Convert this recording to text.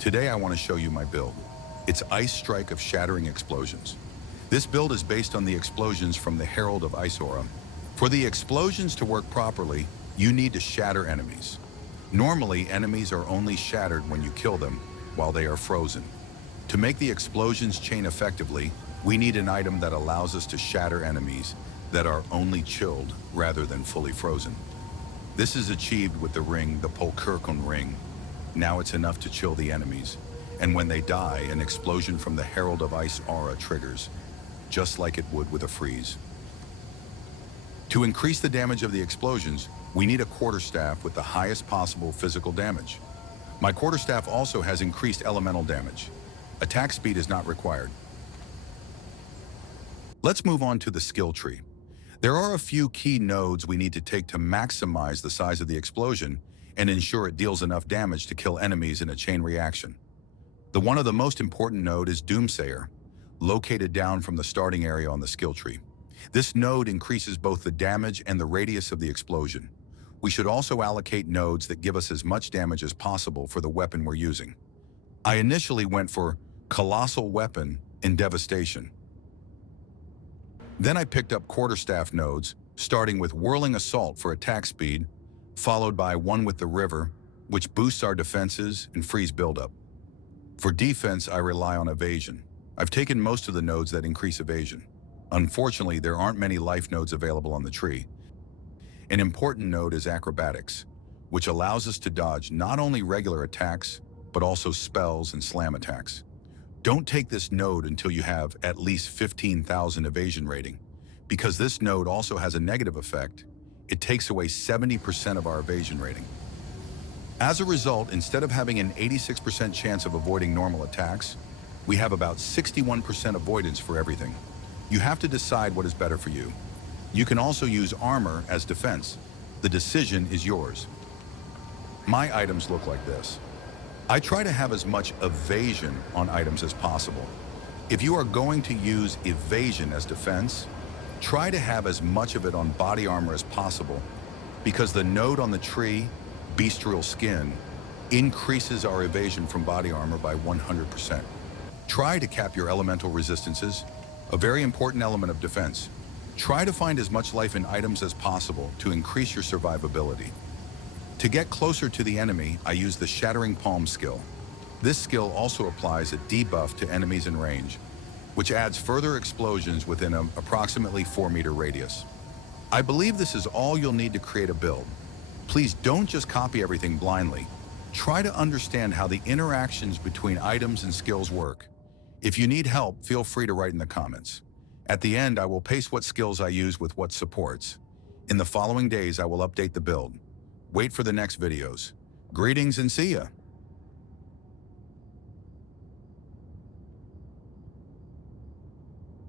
Today I want to show you my build. It's Ice Strike of Shattering Explosions. This build is based on the explosions from the Herald of Ice aura. For the explosions to work properly, you need to shatter enemies. Normally, enemies are only shattered when you kill them, while they are frozen. To make the explosions chain effectively, we need an item that allows us to shatter enemies that are only chilled rather than fully frozen. This is achieved with the ring, the Polkirkon ring. Now it's enough to chill the enemies, and when they die, an explosion from the Herald of Ice aura triggers, just like it would with a freeze. To increase the damage of the explosions, we need a quarterstaff with the highest possible physical damage. My quarterstaff also has increased elemental damage. Attack speed is not required. Let's move on to the skill tree. There are a few key nodes we need to take to maximize the size of the explosion and ensure it deals enough damage to kill enemies in a chain reaction. One of the most important node is Doomsayer, located down from the starting area on the skill tree. This node increases both the damage and the radius of the explosion. We should also allocate nodes that give us as much damage as possible for the weapon we're using. I initially went for Colossal Weapon and Devastation. Then I picked up quarterstaff nodes, starting with Whirling Assault for attack speed, followed by one with the River, which boosts our defenses and frees buildup. For defense, I rely on Evasion. I've taken most of the nodes that increase evasion. Unfortunately, there aren't many life nodes available on the tree. An important node is Acrobatics, which allows us to dodge not only regular attacks, but also spells and slam attacks. Don't take this node until you have at least 15,000 evasion rating, because this node also has a negative effect. It takes away 70% of our evasion rating. As a result, instead of having an 86% chance of avoiding normal attacks, we have about 61% avoidance for everything. You have to decide what is better for you. You can also use armor as defense. The decision is yours. My items look like this. I try to have as much evasion on items as possible. If you are going to use evasion as defense, try to have as much of it on body armor as possible, because the node on the tree, Bestial Skin, increases our evasion from body armor by 100%. Try to cap your elemental resistances, a very important element of defense. Try to find as much life in items as possible to increase your survivability. To get closer to the enemy, I use the Shattering Palm skill. This skill also applies a debuff to enemies in range, which adds further explosions within an approximately 4-meter radius. I believe this is all you'll need to create a build. Please don't just copy everything blindly. Try to understand how the interactions between items and skills work. If you need help, feel free to write in the comments. At the end, I will paste what skills I use with what supports. In the following days, I will update the build. Wait for the next videos. Greetings and see ya!